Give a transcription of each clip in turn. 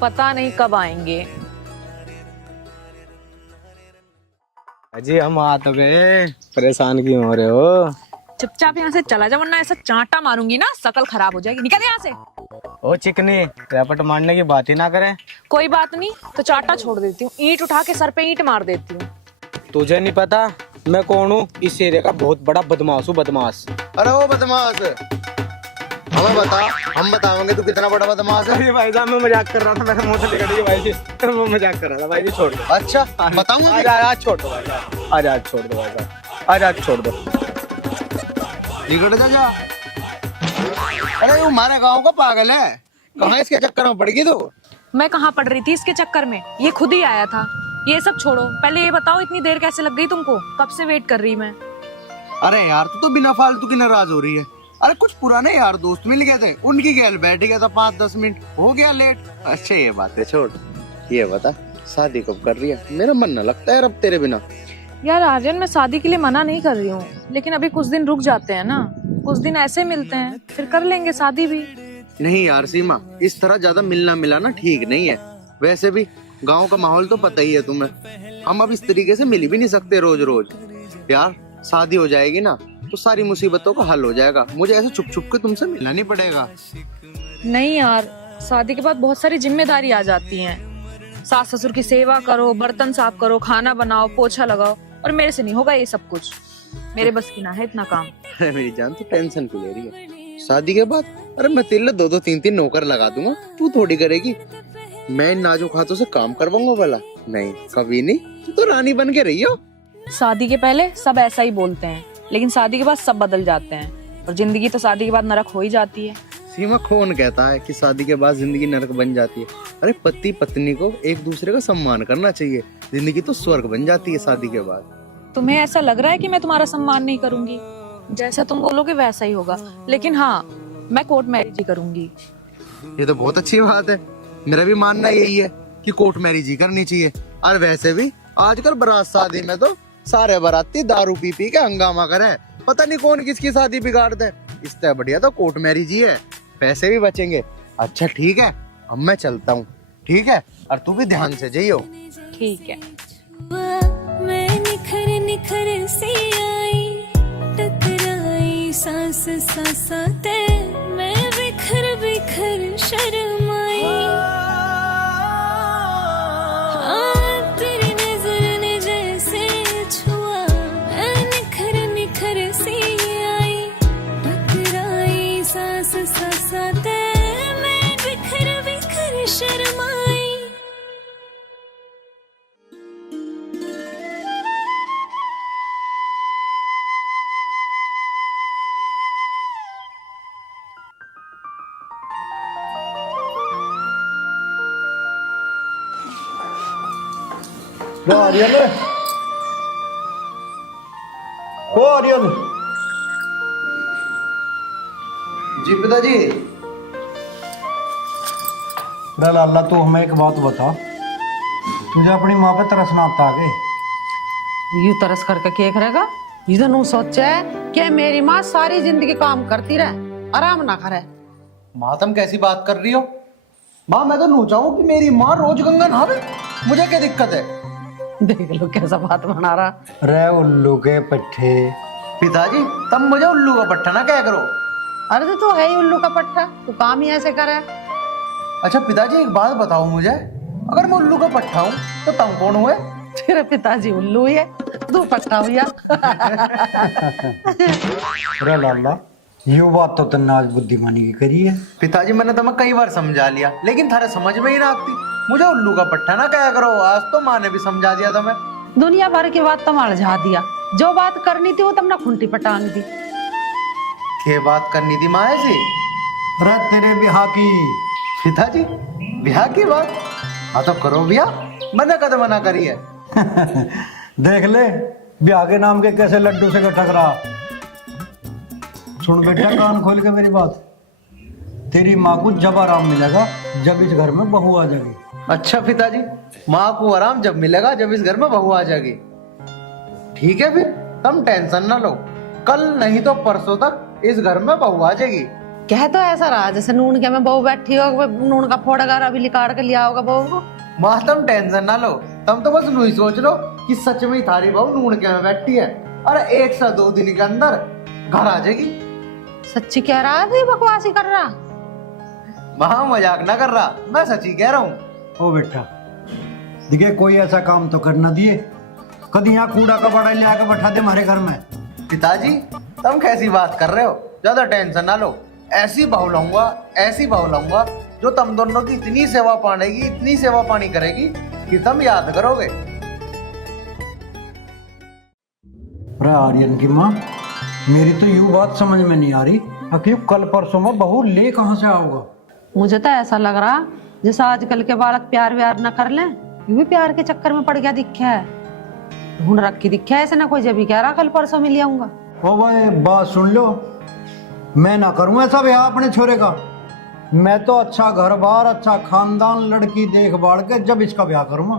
पता नहीं कब आएंगे। अजी हम आ तो गए, परेशान क्यों हो रहे हो? चुपचाप यहाँ से चला जा, वरना ऐसा चांटा मारूंगी ना शकल खराब हो जाएगी। निकल यहाँ से। ओ चिकनी, रैपट मारने की बात ही ना करे। कोई बात नहीं, तो चांटा छोड़ देती हूँ, ईंट उठा के सर पे ईंट मार देती हूँ। तुझे नहीं पता मैं कौन हूँ? इस एरिया का बहुत बड़ा बदमाश हूँ, बदमाश। अरे वो बदमाश, हमें बता, हम बताएंगे तू कितना बड़ा बदमाश है। अरे भाई साहब मैं मजाक कर रहा था, मेरे मुंह से निकल गई भाई जी। मैं मजाक कर रहा था भाई जी, छोड़ दो। अच्छा बताऊंगा। आज छोड़ दो भाई साहब, आज छोड़ दो भाई साहब, आज छोड़ दो। निकल जा। अरे वो हमारे गाँव का पागल है, कहाँ इसके चक्कर में पड़ गई तू? मैं कहाँ पड़ रही थी इसके चक्कर में, ये खुद ही आया था। ये सब छोड़ो, पहले ये बताओ इतनी देर कैसे लग गई तुमको? कब से वेट कर रही मैं। अरे यार तू तो बिना फालतू की नाराज हो रही है। अरे कुछ पुराने यार दोस्त मिल गए थे, उनकी गैल बैठ गया था, 5-10 मिनट हो गया लेट। अच्छा ये बात है, छोड़। ये बता शादी कब कर रही है? मेरा मन न लगता है अब तेरे बिना। यार आर्यन, मैं शादी के लिए मना नहीं कर रही हूँ, लेकिन अभी कुछ दिन रुक जाते हैं ना, कुछ दिन ऐसे मिलते हैं, फिर कर लेंगे शादी भी। नहीं यार सीमा, इस तरह ज्यादा मिलना मिलाना ठीक नहीं है। वैसे भी गांव का माहौल तो पता ही है तुम्हें, हम अब इस तरीके से मिल भी नहीं सकते रोज रोज। यार शादी हो जाएगी ना तो सारी मुसीबतों का हल हो जाएगा, मुझे ऐसे छुप छुप के तुमसे मिलना नहीं पड़ेगा। नहीं यार, शादी के बाद बहुत सारी जिम्मेदारी आ जाती हैं। सास ससुर की सेवा करो, बर्तन साफ करो, खाना बनाओ, पोछा लगाओ, और मेरे से नहीं होगा ये सब कुछ। मेरे बस की ना है इतना काम। अरे मेरी जान, तू टेंशन क्यों ले रही है? शादी के बाद अरे मैं तेरे लिए 2-2 3-3 नौकर लगा दूंगा, तू थोड़ी करेगी। मैं इन नाजुक हाथों से काम करवाऊंगा भला? नहीं कभी नहीं, तू तो रानी बन के रही हो। शादी के पहले सब ऐसा ही बोलते हैं, लेकिन शादी के बाद सब बदल जाते हैं, और जिंदगी तो शादी के बाद नरक हो ही जाती है। सीमा, कौन कहता है कि शादी के बाद जिंदगी नरक बन जाती है? अरे पति पत्नी को एक दूसरे का सम्मान करना चाहिए, जिंदगी तो स्वर्ग बन जाती है शादी के बाद। तुम्हें ऐसा लग रहा है कि मैं तुम्हारा सम्मान नहीं करूंगी? जैसा तुम बोलोगे वैसा ही होगा, लेकिन हाँ, मैं कोर्ट मैरिज ही करूंगी। ये तो बहुत अच्छी बात है, मेरा भी मानना यही है कि कोर्ट मैरिज ही करनी चाहिए। और वैसे भी आजकल बारात शादी में तो सारे बाराती दारू पी पी के हंगामा करे, पता नहीं कौन किसकी शादी बिगाड़ दे। इससे बढ़िया तो कोर्ट मैरिज ही है, पैसे भी बचेंगे। अच्छा ठीक है, अब मैं चलता हूँ, ठीक है? और तू भी ध्यान से जाइयो। ठीक है। मैं निखर निखर सी आई, टकराई सांस सांसाते, मैं बिखर बिखर शर्माई। हाँ, तेरी नजर ने जैसे छुआ, मैं निखर निखर सी आई, टकराई सांस सांसाते, मैं बिखर बिखर शर्माई। आर्यन, ओ आर्यन। जी पिताजी। लाला, तू हमें एक बात बता, तुझे अपनी माँ पे तरस ना आता आगे? यू तरस करके क्या करेगा? ये तो नू सोचे कि मेरी माँ सारी जिंदगी काम करती रहे, आराम ना करे। माँ तुम कैसी बात कर रही हो? माँ मैं तो नू चाहूँ कि मेरी माँ रोज गंगा नहावे, मुझे क्या दिक्कत है? देख लो कैसा बात बना रहा। रे उल्लू के पट्टे। पिताजी तुम मुझे उल्लू का पट्टा ना क्या करो। अरे तो तू है ही उल्लू का पट्टा, तू काम ही ऐसे करे। अच्छा पिताजी एक बात बताओ मुझे, अगर मैं उल्लू का पट्टा हूँ तो तुम कौन हुए? तेरे पिताजी उल्लू ही है, तू पट्टा हुआ। रे लाला, यू बात तो तन्ने आज बुद्धिमानी की करी है। पिताजी मैंने तुम्हें कई बार समझा लिया, लेकिन थारे समझ में ही ना आती। मुझे उल्लू का पट्टा ना क्या करो, आज तो माँ ने भी समझा दिया तुम्हें। दुनिया भर की बात तम अलझा दिया, जो बात करनी थी वो तुमने खुंटी पटांग दी। क्या बात करनी थी माँ ऐसी? रे तेरे ब्याह की। पिताजी ब्याह की बात? हाँ तो करो ब्याह, मैंने कदम मना करी है। देख ले ब्याह के नाम के कैसे लड्डू से टकरा। सुन बेटा, कान खोल के मेरी बात, तेरी माँ को जब आराम मिलेगा जब इस घर में बहू आ जाएगी। अच्छा पिताजी, माँ को आराम जब मिलेगा जब इस घर में बहू आ जाएगी। ठीक है फिर तुम टेंशन ना लो, कल नहीं तो परसों तक इस घर में बहू आ जाएगी। कह तो ऐसा रहा जैसे नून के में बहू बैठी हो, नून का फोड़ा अभी निकाल के लिया होगा बहू को। माँ तुम टेंशन ना लो, तुम तो बस नू ही सोच लो कि सच में ही थारी बहू नून के में बैठी है। अरे 1 से 2 दिन के अंदर घर आ जाएगी। सच्ची कह रहा है, बकवासी कर रहा? माँ मजाक ना कर रहा, मैं सच्ची कह रहा हूँ। ओ बेटा दिखे कोई ऐसा काम तो करना दिए, कभी यहाँ कूड़ा कबाड़ा ले आकर बैठा दे हमारे घर में। पिताजी तुम कैसी बात कर रहे हो, ज्यादा टेंशन ना लो। ऐसी बहू लाऊंगा, ऐसी बहू लाऊंगा जो तुम दोनों की इतनी सेवा पानेगी, इतनी सेवा पानी करेगी कि तुम याद करोगे। अरे आर्यन की माँ, मेरी तो यूं बात समझ में नहीं आ रही कि कल परसों में बहू ले कहाँ से आओगा। मुझे तो ऐसा लग रहा जैसे आजकल के बालक प्यार व्यार न कर लें, यूं भी प्यार के चक्कर में पड़ गया दिखा है, ढूंढ रखी दिखा है ऐसे ना कोई, जब भी कह रहा कल परसों मिल आऊंगा। ओ भाई बात सुन लो, मैं ना करूं ऐसा ब्याह अपने छोरे का। मैं तो अच्छा घर बार, अच्छा खानदान, लड़की देख भाल के जब इसका ब्याह करूंगा।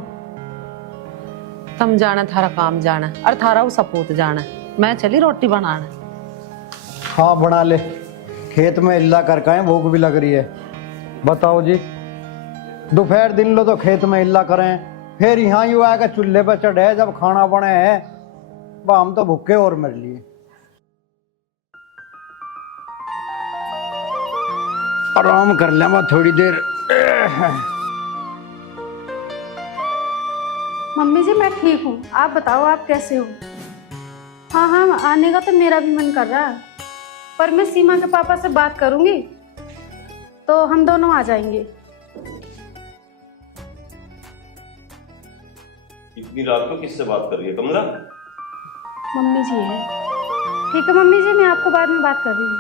तुम जाना, थारा काम जाना और थारा वो सपूत जाना, मैं चली रोटी बनाना। हाँ बना ले, खेत में इल्ला कर काए, भूख भी लग रही है। बताओ जी, दोपहर दिन लो तो खेत में इल्ला करें, फिर यहाँ यूं आकर चूल्हे पर चढ़े जब खाना बने है, हम तो भूखे और मर लिए। आराम कर लिया मैं थोड़ी देर। मम्मी जी मैं ठीक हूँ, आप बताओ आप कैसे हो? हाँ हाँ आने का तो मेरा भी मन कर रहा है, पर मैं सीमा के पापा से बात करूँगी तो हम दोनों आ जाएंगे। इतनी रात को किससे बात कर रही है कमला? मम्मी जी है। ठीक है मम्मी जी, मैं आपको बाद में बात कर रही हूँ।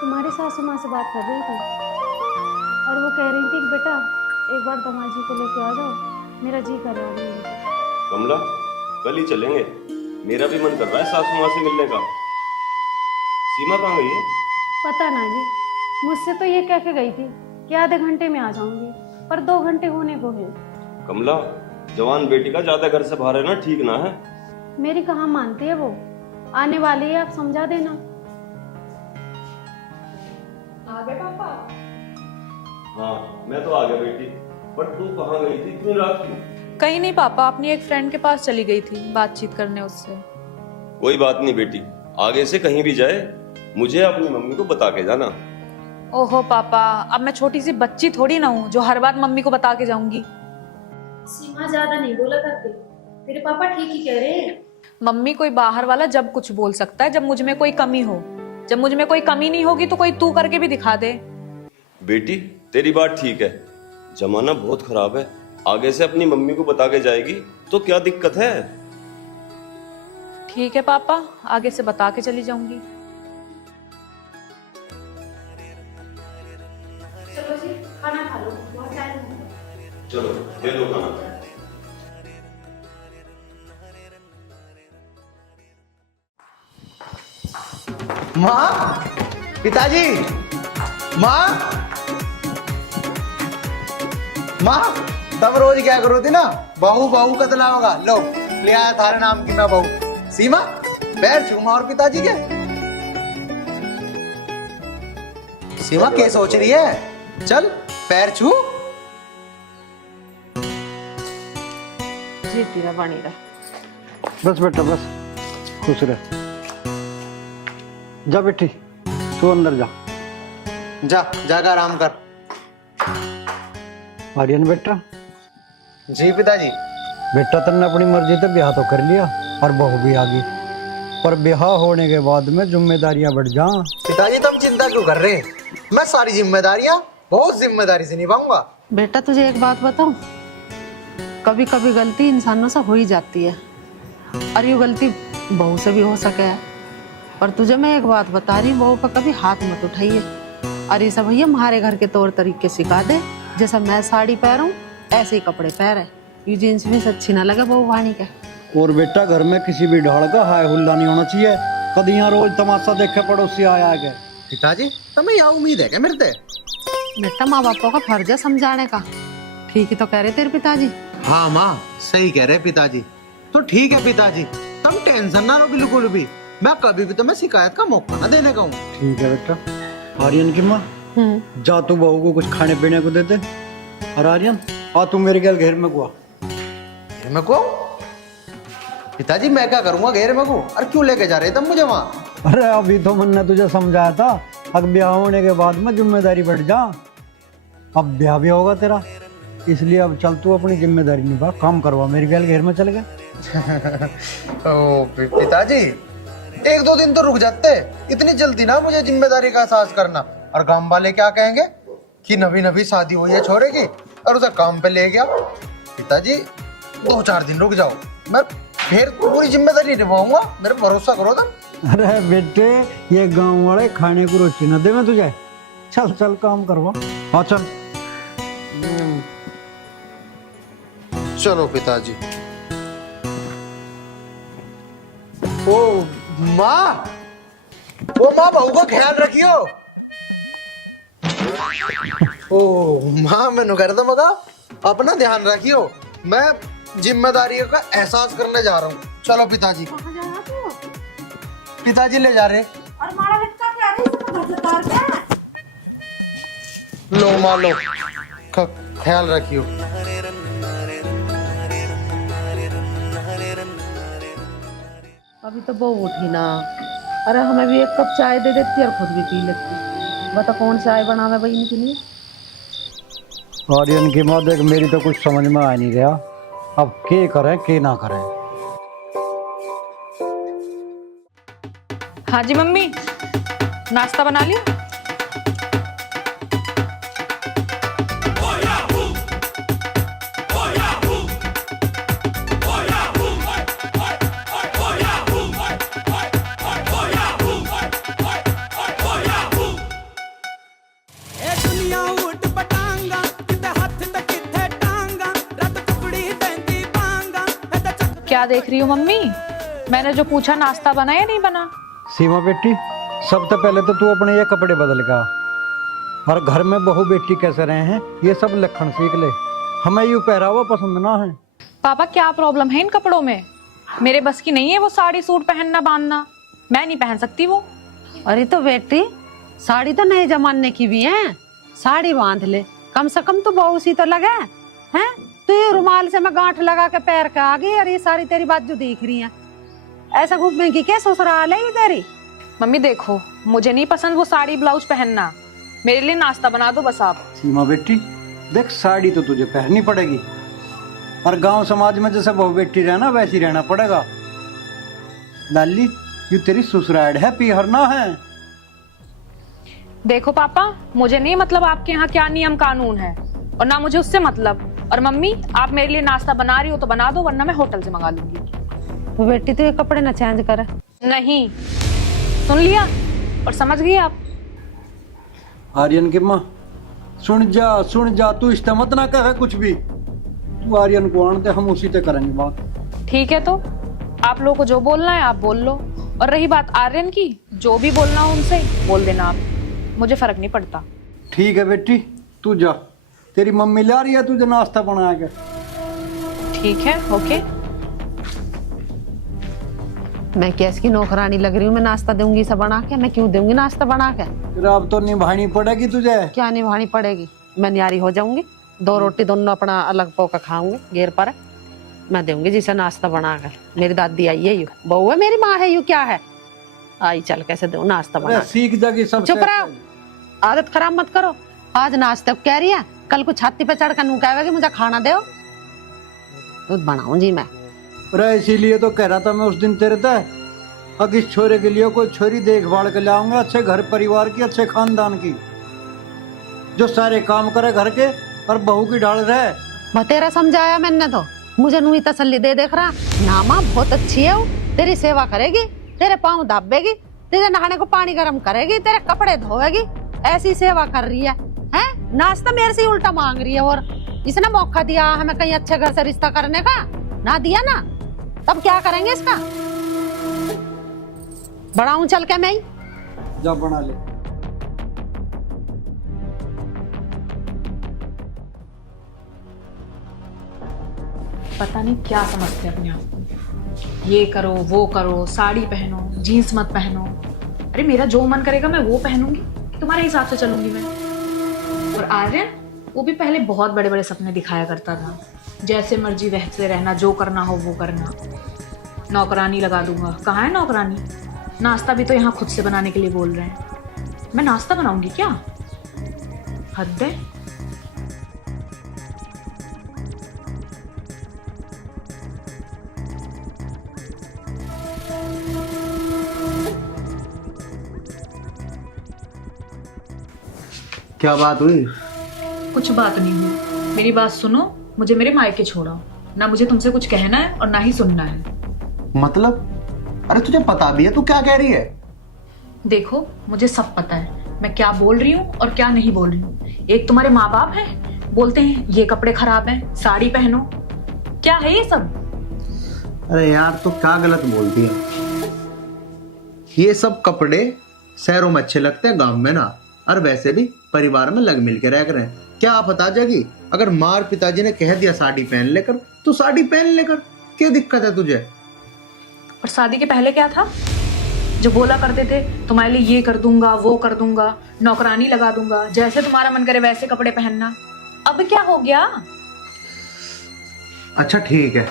तुम्हारी सासू माँ से बात कर रही थी और वो कह रही थी कि बेटा एक बार दामाद जी को लेके आ जाओ, मेरा जी कर रहा है। कमला कल ही चलेंगे, मेरा भी मन कर रहा है सासू माँ से मिलने का। सीमा कहाँ गई है? पता ना जी, मुझसे तो ये कह के गई थी कि आधे घंटे में आ जाऊंगी, पर 2 घंटे होने को है। कमला जवान बेटी का ज्यादा घर से बाहर रहना ठीक ना है। मेरी कहाँ मानती है वो, आने वाली है, आप समझा देना। आ गए पापा? हाँ मैं तो आ गया बेटी, पर तू कहाँ गई थी इतनी रात को? कहीं नहीं पापा, अपनी एक फ्रेंड के पास चली गई थी बातचीत करने उससे। कोई बात नहीं बेटी, आगे से कहीं भी जाए मुझे अपनी मम्मी को बता के जाना। ओहो पापा, अब मैं छोटी सी बच्ची थोड़ी ना हूँ जो हर बात मम्मी को बता के जाऊंगी। सीमा ज्यादा नहीं बोला करते, तेरे पापा ठीक ही कह रहे हैं। मम्मी कोई बाहर वाला जब कुछ बोल सकता है जब मुझ में कोई कमी हो, जब मुझ में कोई कमी नहीं होगी तो कोई तू करके भी दिखा दे। बेटी तेरी बात ठीक है, जमाना बहुत खराब है, आगे से अपनी मम्मी को बता के जाएगी तो क्या दिक्कत है? ठीक है पापा, आगे से बता के चली जाऊंगी। चलो जी खाना खा लो, बहुत टाइम हो गया। चलो दे दो खाना। माँ, पिताजी, माँ, माँ, तब रोज क्या करो थी ना, बहू बहू कतला होगा। लो ले आया थारे नाम की मैं बहू। सीमा पैर छू माँ और पिताजी के। सीमा क्या सोच रही है, चल पैर छू। जी तेरा बनी रहा। बस बेटा बस, खुश रह। जा बेटी तू अंदर जा। जा जाकर आराम कर। आर्यन बेटा। जी पिताजी। बेटा तुमने अपनी मर्जी से ब्याह तो कर लिया और बहू भी आ गई, पर ब्याह होने के बाद में जिम्मेदारियां बढ़ जा। पिताजी तुम चिंता क्यों कर रहे, मैं सारी जिम्मेदारियां बहुत जिम्मेदारी से निभाऊंगा। बेटा तुझे एक बात बताऊं, कभी कभी गलती इंसानों से हो ही जाती है और ये गलती बहू से भी हो सके है। और तुझे मैं एक बात बता रही हूँ, बहू का कभी हाथ मत उठाइए। और ये सब भैया हमारे घर के तौर तरीके सिखा दे, जैसा मैं साड़ी पहनूं ऐसे ही कपड़े पहने, ये जींस भी अच्छी ना लगे बहू वाणी के। और बेटा घर में किसी भी ढाल का हाय हुल्ला नहीं होना चाहिए, कभी यहाँ रोज तमाशा देखे पड़ोसी आया है। पिताजी तुम्हें यह उम्मीद है क्या मेरे से? बेटा माँ बापों का फर्ज है समझाने का। ठीक ही तो कह रहे तेरे पिताजी। हाँ माँ सही कह रहे पिताजी। तो ठीक है पिताजी, तुम टेंशन ना लो बिल्कुल भी, मैं कभी भी तुम्हें शिकायत का मौका ना देने का हूँ। ठीक है बेटा। आर्यन की माँ, जा तू बहू को कुछ खाने पीने को देते। और आर्यन, आ तू मेरे घर घेर में को आ। घेर में को? पिताजी मैं क्या करूंगा घेर में को? अरे क्यों लेके जा रहे थे मुझे वहां? अरे अभी तो मैंने तुझे समझाया था, अब ब्याह होने के बाद में जिम्मेदारी बढ़ जा। अब ब्याह भी होगा तेरा, इसलिए अब चल तू अपनी जिम्मेदारी निभा, काम करवा, मेरे घर में चल गए। ओ पिताजी, 1-2 दिन तो रुक जाते, इतनी जल्दी ना मुझे जिम्मेदारी का एहसास करना। और गांव वाले क्या कहेंगे कि नवी नवी शादी हुई है छोरे की और उसे काम पे ले गया। पिताजी 2-4 दिन रुक जाओ, मैं फिर पूरी जिम्मेदारी निभाऊंगा, मेरे भरोसा करो तुम। अरे बेटे, ये गांव वाले खाने को रोटी न दे मैं तुझे। चल चल काम करवा। हाँ चल। चलो पिताजी। ओ माँ, बहू का ख्याल रखियो। ओ माँ, मैंने कह रहा था मगा अपना ध्यान रखियो, मैं जिम्मेदारियों का एहसास करने जा रहा हूँ। चलो पिताजी। पिताजी ले जा रहे। और मारा बच्चा क्या है? लो माँ लो, ख्याल रखियो। अभी तो वो उठी ना। अरे हमें भी एक कप चाय दे देती और खुद भी पी लेती। बता कौन चाय बनावे भाई इनके लिए? आर्यन की माँ देख, मेरी तो कुछ समझ में आ नहीं रहा, अब के करें के ना करें। हाँ जी मम्मी, नाश्ता बना लिया? क्या देख रही हो मम्मी? मैंने जो पूछा नाश्ता बना या नहीं बना? सीमा बेटी, सबसे पहले तो तू अपने ये कपड़े बदल का, और घर में बहू बेटी कैसे रहे हैं ये सब लक्षण सीख ले। हमें यूं पहरावा पसंद ना है। पापा क्या प्रॉब्लम है इन कपड़ों में? मेरे बस की नहीं है वो साड़ी सूट पहनना बांधना, मैं नहीं पहन सकती वो। अरे तो बेटी, साड़ी तो नए जमाने की भी है, साड़ी बांध ले, कम से कम तो बहू सी तो लगे हैं। तो ये रुमाल से मैं गांठ लगा के पैर के आ गई और ये सारी तेरी बात जो देख रही है, ऐसा घूमने की क्या ससुराल है तेरी? मम्मी देखो, मुझे नहीं पसंद वो साड़ी ब्लाउज पहनना, मेरे लिए नाश्ता बना दो बस आप। सीमा बेटी देख, साड़ी तो तुझे पहननी पड़ेगी, और गांव समाज में जैसे बहू बेटी रहना वैसी रहना पड़ेगा। लाली, ये तेरी ससुराल है, पीहर ना है। देखो पापा, मुझे नहीं मतलब आपके यहाँ क्या नियम कानून है, और ना मुझे उससे मतलब। और मम्मी, आप मेरे लिए नाश्ता बना रही हो तो बना दो, वरना मैं होटल से मंगा लूंगी। तो बेटी तो ये कपड़े ना चेंज करे। नहीं, सुन लिया और समझ गई आप? आर्यन की माँ, सुन जा, तू इस्ता मत ना कहे कुछ भी। तू आर्यन को आने दे, हम उसी से करेंगे बात। ठीक है, तो आप लोगों को जो बोलना है आप बोल लो, और रही बात आर्यन की, जो भी बोलना हो उनसे बोल देना आप, मुझे फर्क नहीं पड़ता। ठीक है बेटी, तू जा, तेरी मम्मी ला रही है तुझे नाश्ता बना के। ठीक है, ओके। मैं क्या इसकी नौकरानी लग रही हूँ? मैं नाश्ता दूंगी सब बना के? मैं क्यों दूंगी नाश्ता बना के? फिर अब तो निभानी पड़ेगी तुझे। क्या निभानी पड़ेगी? मैं न्यारी हो जाऊंगी, 2 रोटी दोनों अपना अलग पौका खाऊंगे घेर पर। मैं दूंगी जिसे नाश्ता बना कर। मेरी दादी आई है, यू बहू है, मेरी माँ है, यू क्या है? आई चल कैसे दूं नाश्ता बना के। सीख जागी सब। चुप रहो, आदत खराब मत करो। आज नाश्ते को कह रही है, कल को छाती पे चढ़कर नू कहेगा कि मुझे खाना दो, दूध बनाऊं जी मैं। अरे इसीलिए तो कह रहा था मैं उस दिन तेरे से, अब इस छोरे के लिए कोई छोरी देखभाल के लाऊंगा, अच्छे घर परिवार की, अच्छे खानदान की, जो सारे काम करे घर के और बहू की ढाल रहे। बतेरा समझाया मैंने तो, मुझे नू ही तसल्ली दे देख रहा। ना माँ बहुत अच्छी है वो, तेरी सेवा करेगी, तेरे पाँव दाबेगी, तेरे नहाने को पानी गर्म करेगी, तेरे कपड़े धोएगी, ऐसी सेवा कर रही है। नाश्ता मेरे से उल्टा मांग रही है, और इसने मौका दिया हमें कहीं अच्छे घर से रिश्ता करने का, ना दिया ना, तब क्या करेंगे इसका? बढ़ाऊं चल के मैं ही? जा बना ले। पता नहीं क्या समझते हैं अपने आप को। ये करो वो करो, साड़ी पहनो, जीन्स मत पहनो। अरे मेरा जो मन करेगा मैं वो पहनूंगी, तुम्हारे हिसाब से चलूंगी मैं। और आर्यन, वो भी पहले बहुत बड़े बड़े सपने दिखाया करता था, जैसे मर्जी वैसे रहना, जो करना हो वो करना, नौकरानी लगा दूंगा। कहाँ है नौकरानी? नाश्ता भी तो यहाँ खुद से बनाने के लिए बोल रहे हैं। मैं नाश्ता बनाऊंगी क्या? हद है। क्या बात हुई? कुछ बात नहीं हुई। मेरी बात सुनो, मुझे मेरे मायके छोड़ो। ना मुझे तुमसे कुछ कहना है और ना ही सुनना है। मतलब? अरे तुझे पता भी है तू क्या कह रही है? देखो, मुझे सब पता है मैं क्या बोल रही हूँ और क्या नहीं बोल रही हूँ। एक तुम्हारे माँ बाप हैं, बोलते हैं ये कपड़े खराब हैं, साड़ी पहनो। क्या है ये सब? अरे यार तू क्या गलत बोलती है? ये सब कपड़े शहरों में अच्छे लगते हैं, गांव में ना। और वैसे भी परिवार में लग मिल के रह कर क्या आप बता जाएगी? अगर मार पिताजी ने कह दिया साड़ी पहन लेकर तो साड़ी पहन लेकर, क्या दिक्कत है तुझे? और शादी के पहले क्या था जो बोला करते थे तुम्हारे लिए ये कर दूंगा वो कर दूंगा, नौकरानी लगा दूंगा, जैसे तुम्हारा मन करे वैसे कपड़े पहनना। अब क्या हो गया? अच्छा ठीक है,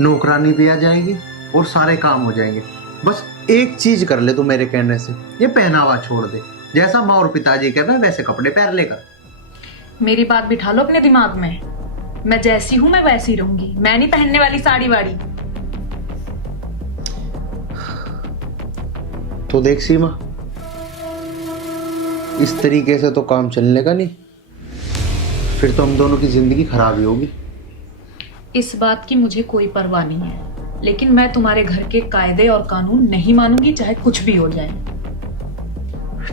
नौकरानी भी आ जाएगी और सारे काम हो जाएंगे। बस एक चीज कर ले तू मेरे कहने से, ये पहनावा छोड़ दे। जैसा माँ और पिताजी कहते हैं वैसे कपड़े पहन लेकर। मेरी बात बिठा लो अपने दिमाग में। मैं जैसी हूं मैं वैसी रहूंगी। मैं नहीं पहनने वाली साड़ी वाड़ी। तो देख सीमा, इस तरीके से तो काम चलने का नहीं, फिर तो हम दोनों की जिंदगी खराब ही होगी। इस बात की मुझे कोई परवाह नहीं है, लेकिन मैं तुम्हारे घर के कायदे और कानून नहीं मानूंगी, चाहे कुछ भी हो जाए।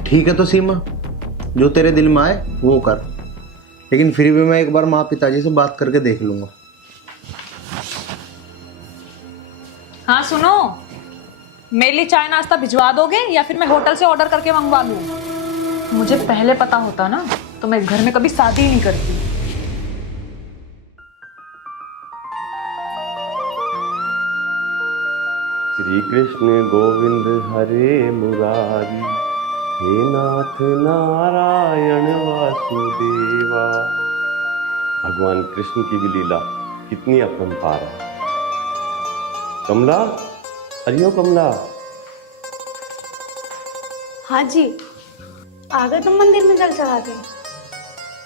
ठीक है तो सीमा, जो तेरे दिल में आए वो कर, लेकिन फिर भी मैं एक बार माँ पिताजी से बात करके देख लूंगा। हाँ सुनो, मेरे लिए चाय नाश्ता भिजवा दोगे या फिर मैं होटल से ऑर्डर करके मंगवा लूं? मुझे पहले पता होता ना तो मैं घर में कभी शादी ही नहीं करती। श्री कृष्ण गोविंद हरे मुरारी, हे नाथ नारायण वासुदेवा। भगवान कृष्ण की भी लीला कितनी अपरंपार है। कमला, हरिओ कमला। हाँ जी, आ गए तुम मंदिर में जल चढ़ा के?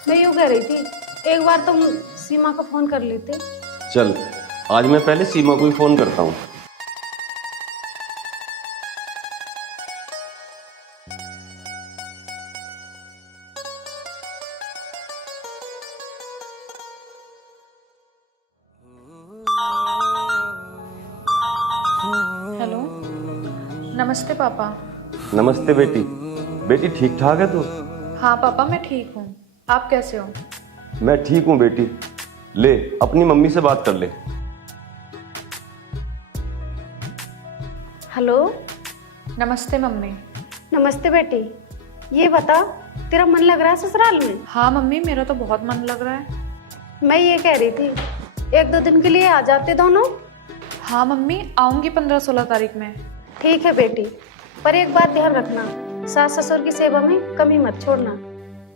मैं यूँ कह रही थी, एक बार तुम सीमा को फोन कर लेते। चल, आज मैं पहले सीमा को ही फोन करता हूँ। हेलो, नमस्ते पापा। नमस्ते बेटी। बेटी ठीक ठाक है तू? हाँ पापा, मैं ठीक हूँ। आप कैसे हो? मैं ठीक हूँ बेटी। ले अपनी मम्मी से बात कर ले। हेलो। नमस्ते मम्मी। नमस्ते बेटी। ये बता, तेरा मन लग रहा है ससुराल में? हाँ मम्मी, मेरा तो बहुत मन लग रहा है। मैं ये कह रही थी, एक दो दिन के लिए आ जाते दोनों। हाँ मम्मी, आऊंगी 15-16 तारीख में। ठीक है बेटी, पर एक बात ध्यान रखना, सास ससुर की सेवा में कमी मत छोड़ना।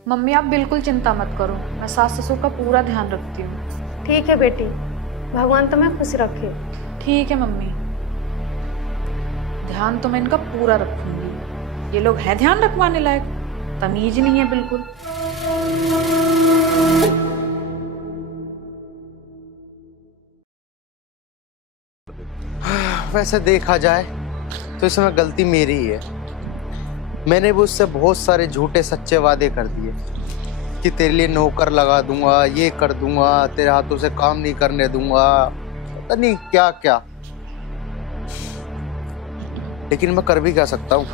मम्मी आप बिल्कुल चिंता मत करो, मैं सास ससुर का पूरा ध्यान रखती हूँ। ठीक है बेटी, भगवान तुम्हें खुश रखे। ठीक है मम्मी, ध्यान तो मैं इनका पूरा रखूंगी। ये लोग हैं ध्यान रखवाने लायक, तमीज नहीं है बिल्कुल। वैसे देखा जाए तो इसमें गलती मेरी ही है। मैंने भी उससे बहुत सारे झूठे सच्चे वादे कर दिए कि तेरे लिए नौकर लगा दूंगा, ये कर दूंगा, तेरे हाथों से काम नहीं करने दूंगा, पता नहीं क्या क्या। लेकिन मैं कर भी क्या सकता हूँ,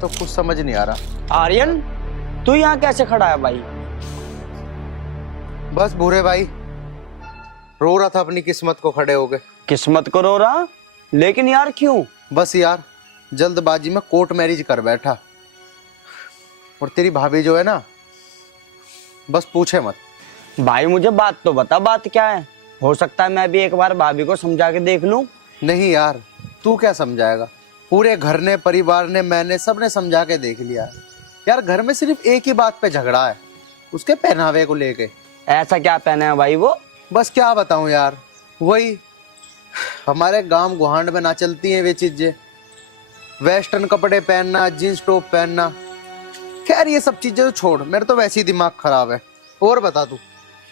तो कुछ समझ नहीं आ रहा। आर्यन, तू यहाँ कैसे खड़ा है भाई? बस बूढ़े भाई, रो रहा था अपनी किस्मत को खड़े हो गए। किस्मत को रो रहा? लेकिन यार क्यों? बस यार, जल्दबाजी में कोर्ट मैरिज कर बैठा। और तेरी भाभी जो है ना, बस पूछे मत। भाई मुझे बात तो बता, बात क्या है? हो सकता है मैं भी एक बार भाभी को समझा के देख लूं। नहीं यार, तू क्या समझाएगा? पूरे घर ने, परिवार ने, मैंने, सबने समझा के देख लिया है। यार घर में सिर्फ एक ही बात पे झगड़ा है, उसके पहनावे को लेके। ऐसा क्या पहने हैं भाई वो? बस क्या बताऊं यार, वही हमारे गांव गुहांड में ना चलती हैं वे चीजें, वेस्टर्न कपड़े पहनना, जींस टॉप पहनना। खैर ये सब चीजें तो छोड़, मेरा तो वैसे ही दिमाग खराब है। और बता तू,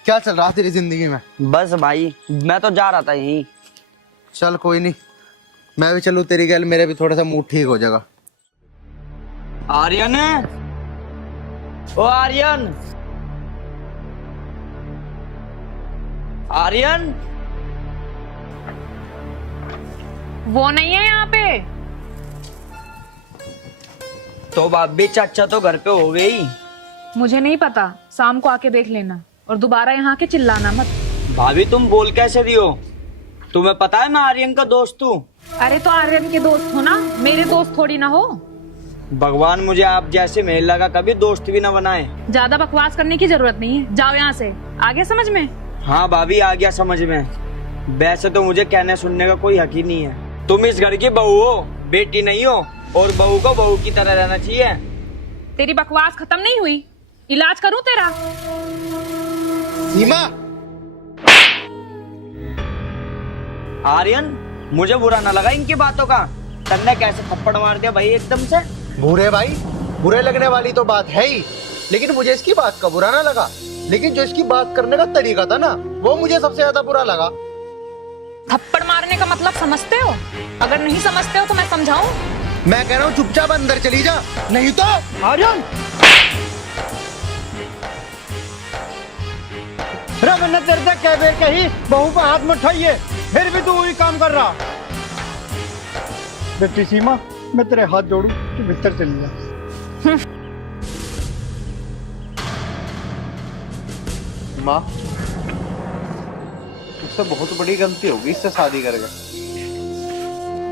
क्या चल रहा तेरी जिंदगी में? बस भाई मैं तो जा रहा था यहीं। चल कोई नहीं, मैं भी चलूं तेरी गैल, मेरे भी थोड़ा सा मूड ठीक हो जाएगा। आर्यन, ओ आर्यन, आर्यन। वो नहीं है यहाँ पे। तो भाभी चाचा तो घर पे हो गई। मुझे नहीं पता, शाम को आके देख लेना और दोबारा यहाँ के चिल्लाना मत। भाभी तुम बोल कैसे रही हो? तुम्हें पता है मैं आर्यन का दोस्त हूँ। अरे तो आर्यन के दोस्त हो ना, मेरे दोस्त थोड़ी ना हो। भगवान मुझे आप जैसे महिला का कभी दोस्त भी ना बनाए। ज्यादा बकवास करने की जरूरत नहीं है, जाओ यहाँ से। आगे समझ में? हाँ भाभी आ गया समझ में। वैसे तो मुझे कहने सुनने का कोई हक ही नहीं है। तुम इस घर की बहू हो, बेटी नहीं हो, और बहू को बहू की तरह रहना चाहिए। तेरी बकवास खत्म नहीं हुई, इलाज करूं तेरा? सीमा! आर्यन मुझे बुरा ना लगा इनकी बातों का। तन्ने कैसे थप्पड़ मार दिया भाई एकदम से। बुरे भाई, बुरे लगने वाली तो बात है ही, लेकिन मुझे इसकी बात का बुरा ना लगा। लेकिन जो इसकी बात करने का तरीका था ना, वो मुझे सबसे ज्यादा बुरा लगा। थप्पड़ मारने का मतलब समझते हो? अगर नहीं समझते हो तो मैं समझाऊं? मैं कह रहा हूँ चुपचाप अंदर चली जा, नहीं तो। आर्यन, अरे मैंने तेरे से कह बेर कही बहू पे हाथ मत उठाइए, फिर भी तू वही काम कर रहा। बेटी सीमा, मैं तेरे हाथ जोड़ू, तू भीतर चली जा। माँ, तुझसे बहुत बड़ी गलती होगी इससे शादी करके।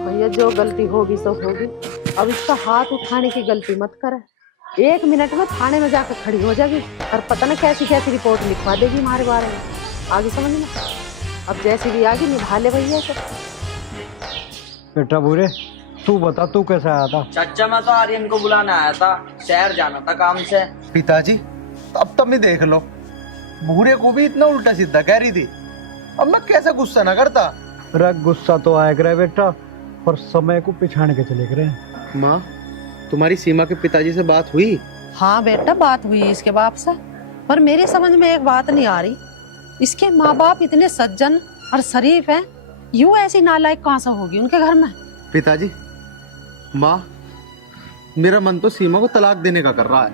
भैया जो गलती होगी सो होगी, अब इसका हाथ उठाने की गलती मत करे। 1 मिनट में थाने में जाकर खड़ी हो जाएगी और पता न कैसी कैसी रिपोर्ट लिखवा देगी हमारे बारे में। आगे समझना, अब जैसी भी आगे निभा ले भैया से। बेटा बुरे, तू बता तू कैसे आया था? चाचा मैं तो आर्यन को बुलाने आया था, शहर जाना था काम से। पिताजी अब तब भी देख लो, बूढ़े को भी इतना उल्टा सीधा कह रही थी, अब मैं कैसे गुस्सा ना करता। अरे गुस्सा तो आया करे बेटा, पर समय को पिछाड़ के चले करे। माँ, तुम्हारी सीमा के पिताजी से बात हुई? हाँ बेटा बात हुई इसके बाप से, पर मेरी समझ में एक बात नहीं आ रही। इसके माँ बाप इतने सज्जन और शरीफ हैं, यूं ऐसी नालायक कहाँ से होगी उनके घर में? पिताजी, माँ, मेरा मन तो सीमा को तलाक देने का कर रहा है।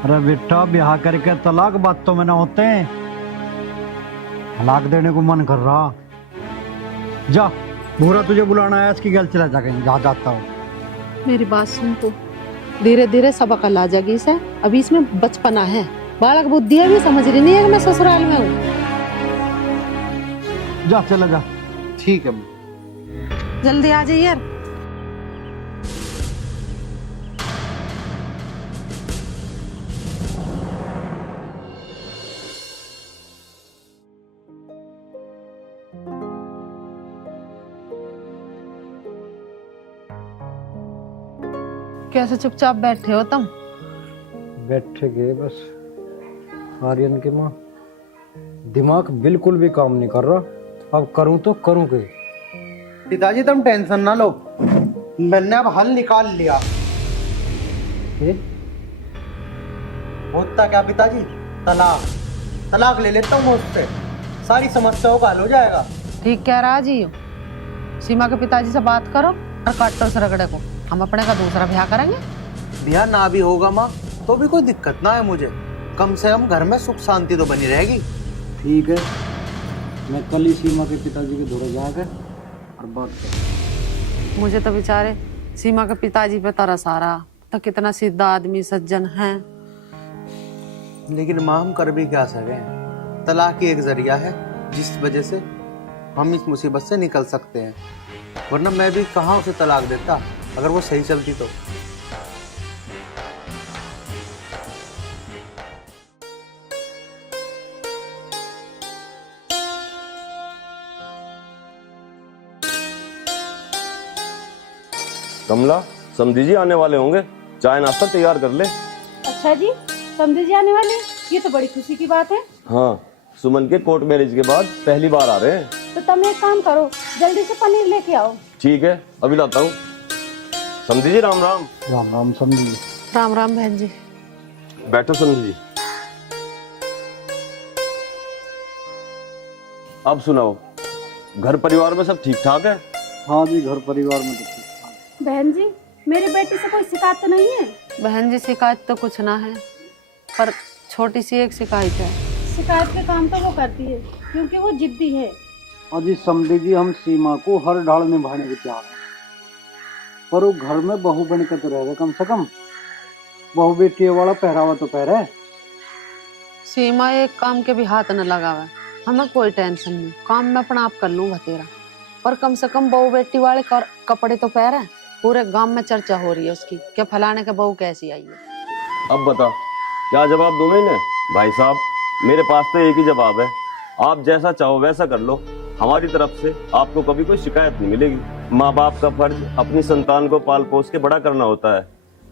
अरे बेटा ब्याह करके तलाक बात तो में ना होते हैं, तलाक देने को मन कर रहा। जा भूरा, तुझे बुलाना है, इसकी गल चला जाके जहाँ जाता हो। मेरी बात सुन तू, धीरे धीरे सबक आ जाएगी इसे। अभी इसमें बचपना है, बालक बुद्धि है, भी समझ रही नहीं है कि मैं ससुराल में हूँ। जा चला जा। ठीक है, जल्दी आ जाइए यार। कैसे चुपचाप बैठे हो तुम? बैठे गए बस। आर्यन की माँ, दिमाग बिल्कुल भी काम नहीं कर रहा, अब करूं तो करूं क्या? पिताजी तुम टेंशन ना लो, मैंने अब हल निकाल लिया। होता क्या पिताजी, तलाक ले लेता हूँ उससे, सारी समस्याओं का हल हो जाएगा। ठीक कह रहा जी, सीमा के पिताजी से बात करो और काटो उस रगड़े को। हम अपने का दूसरा ब्याह करेंगे। ब्याह ना भी होगा माँ तो भी कोई दिक्कत ना है मुझे, कम से कम घर में सुख शांति तो बनी रहेगी। ठीक है, मैं कल ही सीमा के पिताजी के धोरे जाकर और बात कर। मुझे तो बेचारे सीमा के पिताजी पे तरस आ रहा, तो कितना सीधा आदमी सज्जन है। लेकिन माँ हम कर भी क्या सके, तलाक ही एक जरिया है जिस वजह से हम इस मुसीबत से निकल सकते हैं, वरना मैं भी कहाँ उसे तलाक देता अगर वो सही चलती तो। कमला, समधी जी आने वाले होंगे, चाय नाश्ता तैयार कर ले। अच्छा जी, समझे जी आने वाले, ये तो बड़ी खुशी की बात है। हाँ, सुमन के कोर्ट मैरिज के बाद पहली बार आ रहे हैं। तो तुम एक काम करो, जल्दी से पनीर लेके आओ। ठीक है, अभी लाता हूँ। समधी जी राम राम। राम राम समझी। राम राम बहन जी। बैठो समधी जी। अब सुनाओ, घर परिवार में सब ठीक ठाक है? हाँ जी, घर परिवार में तो ठीक ठाक। बहन जी, मेरी बेटी से कोई शिकायत तो नहीं है? बहन जी शिकायत तो कुछ ना है, पर छोटी सी एक शिकायत है। शिकायत के काम तो वो करती है, क्योंकि वो जिद्दी है। अजी समझी जी, हम सीमा को हर ढाल निभाने को तैयार हैं, पर वो घर में बहू बन के तो रहे, कम से कम बहू बेटी वाला पहरावा तो पहरे। सीमा एक काम के भी हाथ न लगावे, हमें कोई टेंशन नहीं, काम मैं अपना आप कर लूंगा तेरा, पर कम से कम बहू बेटी वाले कपड़े तो पहरे। पूरे गांव में चर्चा हो रही है उसकी कि फलाने के बहू कैसी आई है। अब बता, क्या जवाब दूं मैं इन्हें? भाई साहब, मेरे पास तो एक ही जवाब है, आप जैसा चाहो वैसा कर लो। हमारी तरफ से आपको कभी कोई शिकायत नहीं मिलेगी। माँ बाप का फर्ज अपनी संतान को पाल पोस के बड़ा करना होता है।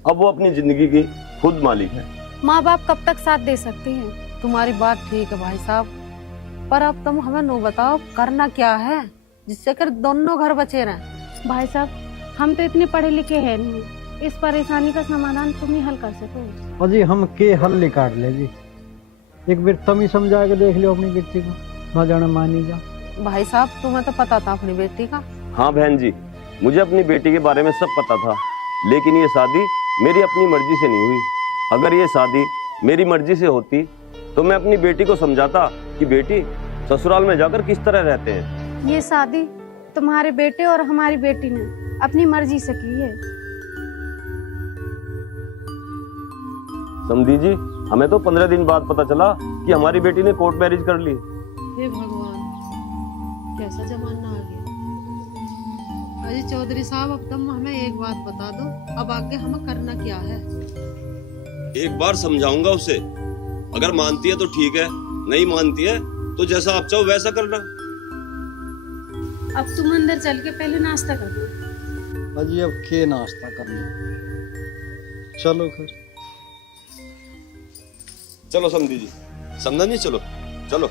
अब वो अपनी जिंदगी की खुद मालिक है। माँ बाप कब तक साथ दे सकते हैं? तुम्हारी बात ठीक है भाई साहब, पर अब तुम हमें नो बताओ करना क्या है जिससे कर दोनों घर बचे रहें। भाई साहब, हम तो इतने पढ़े लिखे हैं नहीं, इस परेशानी का समाधान तुम ही हल कर सको। अजी हम के हल निकाल ले जी, एक बार तुम ही समझा के देख लो अपनी बेटी को, ना जाने मानी जा। भाई साहब तुम्हें तो पता था अपनी बेटी का। हाँ बहन जी, मुझे अपनी बेटी के बारे में सब पता था, लेकिन ये शादी मेरी अपनी मर्जी से नहीं हुई। अगर ये शादी मेरी मर्जी से होती तो मैं अपनी बेटी को समझाता कि बेटी ससुराल में जाकर किस तरह रहते हैं। ये शादी तुम्हारे बेटे और हमारी बेटी ने अपनी मर्जी से की है। समधी जी, हमें तो 15 दिन बाद पता चला कि हमारी बेटी ने कोर्ट मैरिज कर ली। हे भगवान, कैसा जमाना आ गया। अजी चौधरी साहब, अब तुम हमें एक बात बता दो, अब आगे हमें करना क्या है? एक बार समझाऊंगा उसे, अगर मानती है तो ठीक है, नहीं मानती है तो जैसा आप चाहो वैसा करना। अब तुम अंदर चल के पहले नाश्ता कर लो। अजी अब के नाश्ता करना, चलो फिर। चलो समधी जी, समझा नहीं? चलो चलो।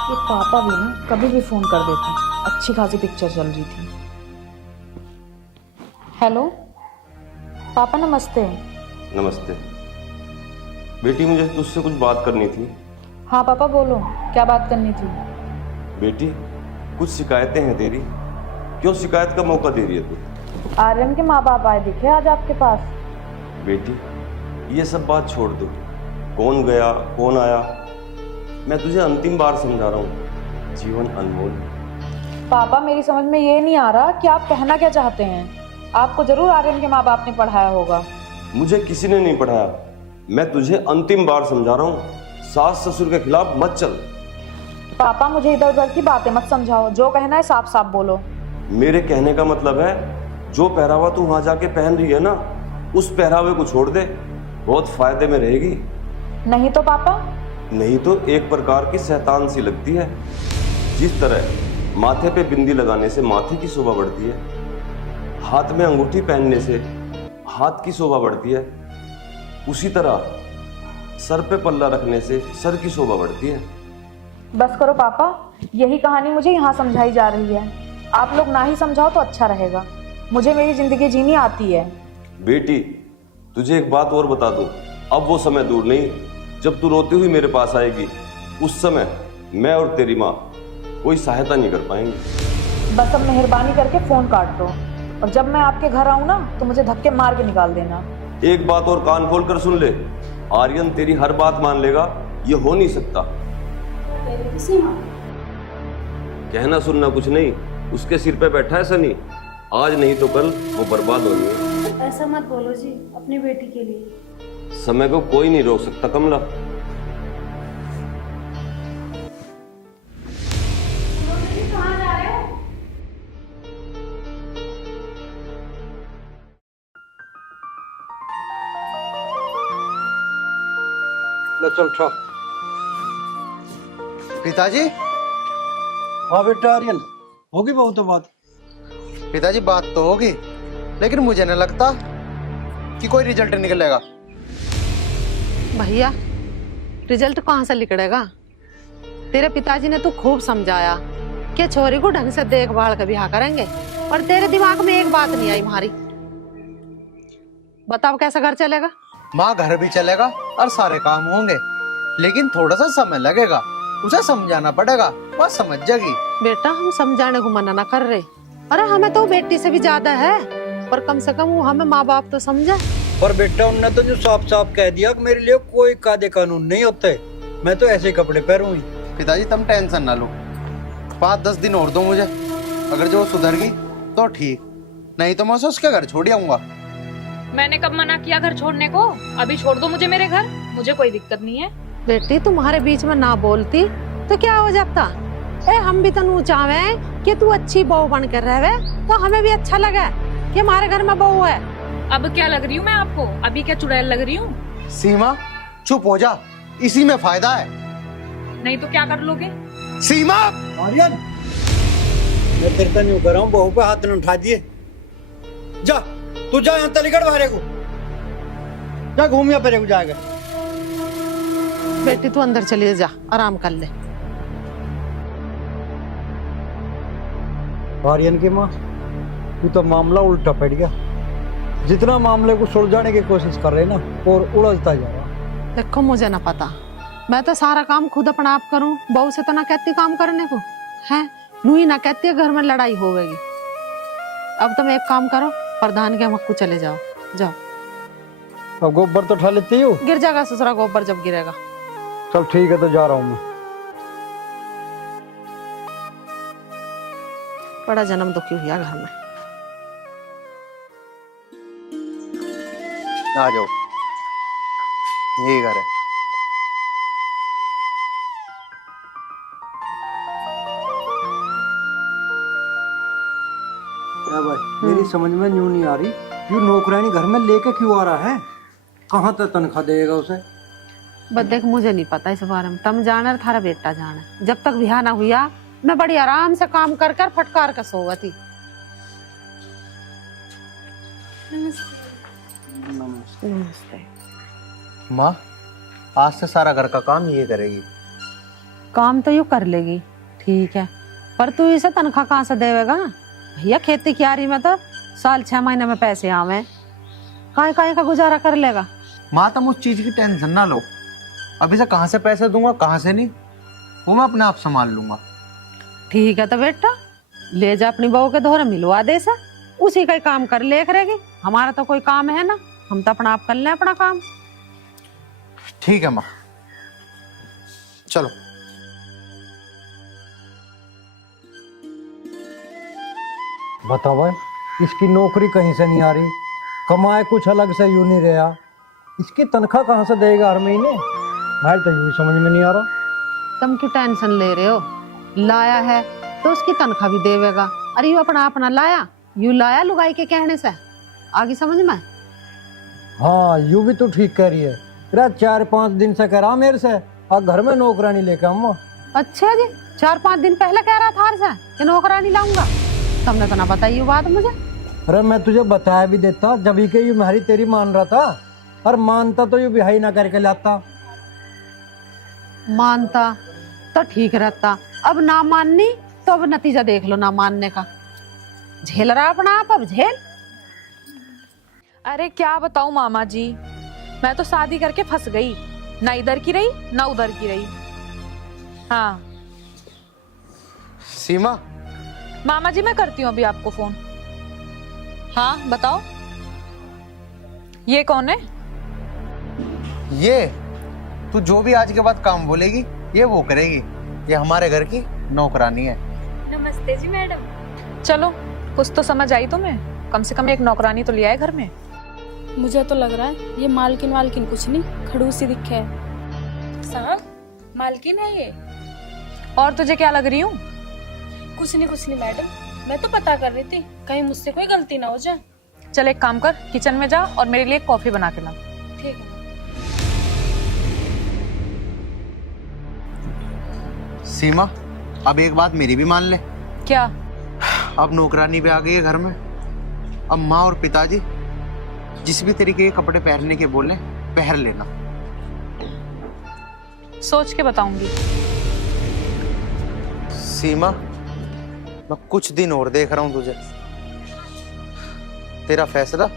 ये पापा भी ना कभी भी फोन कर देते हैं। अच्छी खासी पिक्चर चल रही थी। हेलो पापा, नमस्ते। नमस्ते बेटी, मुझे तुझसे कुछ बात करनी थी। हाँ पापा बोलो, क्या बात करनी थी? बेटी, कुछ शिकायतें हैं तेरी, क्यों शिकायत का मौका दे रही है तू? आर्यन के माँ बाप आए दिखे आज आपके पास। बेटी, ये सब बात छोड़ दो, कौन गया कौन आया, मैं तुझे अंतिम बार समझा रहा हूँ, जीवन अनमोल। पापा मेरी समझ में ये नहीं आ रहा कि आप कहना क्या चाहते हैं। आपको जरूर आर्यन के माँ बाप ने पढ़ाया होगा। मुझे किसी ने नहीं पढ़ाया, मैं तुझे अंतिम बार समझा रहा हूँ, सास ससुर के खिलाफ मत चल। पापा मुझे इधर उधर की बातें मत समझाओ, जो कहना है साफ साफ बोलो। मेरे कहने का मतलब है, जो पहरावा तू वहां जाके पहन रही है ना, उस पहरावे को छोड़ दे, बहुत फायदे में रहेगी। नहीं तो पापा? नहीं तो एक प्रकार की शैतान सी लगती है। जिस तरह माथे पे बिंदी लगाने से माथे की शोभा बढ़ती है, हाथ में अंगूठी पहनने से हाथ की शोभा बढ़ती है, उसी तरह सर पे पल्ला रखने से सर की शोभा बढ़ती है। बस करो पापा, यही कहानी मुझे यहाँ समझाई जा रही है। आप लोग ना ही समझाओ तो अच्छा रहेगा, मुझे मेरी जिंदगी जीनी आती है। बेटी, तुझे एक बात और बता दूं, अब वो समय दूर नहीं जब तू रोती हुई मेरे पास आएगी। उस समय मैं और तेरी माँ कोई सहायता नहीं कर पाएंगे। बस अब मेहरबानी करके फोन काट दो, और जब मैं आपके घर आऊँ ना तो मुझे धक्के मार के निकाल देना। एक बात और कान खोल कर सुन ले, आर्यन तेरी हर बात मान लेगा, ये हो नहीं सकता। कहना सुनना कुछ नहीं, उसके सिर पे बैठा है सनी, आज नहीं तो कल वो बर्बाद होनी है। ऐसा मत बोलो जी, अपनी बेटी के लिए। समय को कोई नहीं रोक सकता कमला। कहाँ जा ले चल छा। पिताजी, हाँ बेटा आर्यन, होगी बहू तो बात। पिताजी बात तो होगी, लेकिन मुझे नहीं लगता कि कोई रिजल्ट निकलेगा। भैया रिजल्ट कहाँ से निकलेगा? तेरे पिताजी ने तो खूब समझाया कि छोरी को ढंग से देखभाल के ब्याह करेंगे, और तेरे दिमाग में एक बात नहीं आई हमारी। बताओ कैसा घर चलेगा? माँ घर भी चलेगा और सारे काम होंगे, लेकिन थोड़ा सा समय लगेगा, उसे समझाना पड़ेगा, वह समझ जाएगी। बेटा हम समझाने को मना ना कर रहे, अरे हमें तो बेटी से भी ज्यादा है, पर कम से कम वो हमें माँ बाप तो समझे। पर बेटा उनने तो जो साफ साफ कह दिया कि मेरे लिए कोई कायदे कानून नहीं होते, मैं तो ऐसे कपड़े पहनूंगी। पिताजी तुम टेंशन ना लो, 5-10 दिन और दो मुझे, अगर जो सुधर गई तो ठीक, नहीं तो मैं उसे उसके घर छोड़ आऊंगा। मैंने कब मना किया घर छोड़ने को? अभी छोड़ दो मुझे मेरे घर, मुझे कोई दिक्कत नहीं है। बेटी तुम्हारे बीच में ना बोलती तो क्या हो जाता? हम भी तो चाहे कि तू अच्छी बहू बन कर रहे, तो हमें भी अच्छा लगे कि हमारे घर में बहू है। अब क्या लग रही हूँ मैं आपको? अभी क्या चुड़ैल लग रही हूँ? सीमा चुप हो जा, इसी में फायदा है। नहीं तो क्या कर लोगे? सीमा, आर्यन मैं तेरे तो नहीं कर रहा हूँ, बहू पे हाथ न उठा दिए। जा तू जा यहाँ तलीगढ़ बाहर को जा, घूम या परे को जाएगा। बेटी तू अंदर चलिए जा, आराम कर ले। आर्यन की माँ तू तो मामला उल्टा पड़ गया, जितना मामले को सुलझाने की कोशिश कर रहे ना और उलझता जा रहा। देखो मुझे ना पता, मैं तो सारा काम खुद अपना आप करूं, बहू से तो ना कहती काम करने को है, नू ही ना कहती है घर में लड़ाई होगी। अब तुम एक काम करो, प्रधान के मक्कू चले जाओ, जाओ। अब गोबर तो उठा लेती हूँ, गिर जाएगा ससुरा गोबर जब गिरेगा। चल ठीक है तो जा रहा हूँ मैं। बड़ा जन्म दुखी हुआ घर में। आ जाओ, यही घर है। क्या भाई मेरी समझ में यूं नहीं आ रही, यू नौकरानी घर में लेके क्यों आ रहा है? कहाँ तक तनख्वाह देगा उसे? बस देख मुझे नहीं पता इस बारे में, तुम जाने थारा बेटा जाने। जब तक ब्याह ना हुआ मैं बड़ी आराम से काम कर कर फटकार कर सोवती। नमस्ते। माँ आज से सारा घर का काम ये करेगी। काम तो यू कर लेगी ठीक है, पर तू इसे तनख्वाह कहाँ से देवेगा? भैया खेती कियारी में तो साल 6 महीने में पैसे आवे, काहे का गुजारा कर लेगा? माँ तुम उस चीज की टेंशन ना लो, अभी से कहाँ से पैसे दूंगा कहाँ से नहीं, वो मैं अपने आप संभाल लूंगा। ठीक है तो बेटा ले जा अपनी बहू के दोहरे मिलवा दे से, उसी का ही काम कर ले करेगी। हमारा तो कोई काम है ना, हम तो अपना आप कर ले अपना काम। ठीक है माँ, चलो। बताओ भाई, इसकी नौकरी कहीं से नहीं आ रही, कमाए कुछ अलग से यूं नहीं रहा, इसकी तनख्वाह कहाँ से देगा हर महीने? भाई तो यूं समझ में नहीं आ रहा। तुम क्यों टेंशन ले रहे हो? लाया है तो उसकी तनख्वाह भी देवेगा। अरे यू अपना लाया, यू लाया लुगाई के कहने से, आगे समझ में? हाँ यूं भी तो ठीक कह रही है, 4-5 दिन से कह रहा मेरे से और घर में नौकरानी लेके आऊंगा। अच्छा जी, 4-5 दिन पहले कह रहा था से कि नौकरानी लाऊंगा, तुमने तो ना बताई ये बात मुझे। अरे मैं तुझे बताया भी देता, जब ही के यू मेरी तेरी मान रहा था, और मानता तो यू बिहाई ना करके लाता। मानता तो ठीक रहता, अब ना माननी तो अब नतीजा देख लो ना मानने का। झेल रहा अपना आप, अब झेल। अरे क्या बताऊं मामा जी, मैं तो शादी करके फंस गई, ना इधर की रही ना उधर की रही। हाँ सीमा, मामा जी मैं करती हूँ अभी आपको फोन। हाँ बताओ, ये कौन है? ये तू जो भी आज के बाद काम बोलेगी ये वो करेगी, ये हमारे घर की नौकरानी है। नमस्ते जी मैडम। चलो कुछ तो समझ आई तुम्हें, कम से कम एक नौकरानी तो लिया है घर में। मुझे तो लग रहा है ये मालकिन कुछ नहीं, खड़ूसी दिखे है। साहब मालकिन है ये, और तुझे क्या लग रही हूँ? कुछ नहीं मैडम, मैं तो पता कर रही थी कहीं मुझसे कोई गलती ना हो जाए। चल एक काम कर, किचन में जा और मेरे लिए कॉफी बना के ला। ठीक है। सीमा, अब एक बात मेरी भी मान ले। क्या? अब नौकरानी पे आ गई है घर में। अब माँ और पिताजी जिस भी तरीके के कपड़े पहनने के बोले पहन लेना। सोच के बताऊंगी। सीमा, मैं कुछ दिन और देख रहा हूं तुझे। तेरा फैसला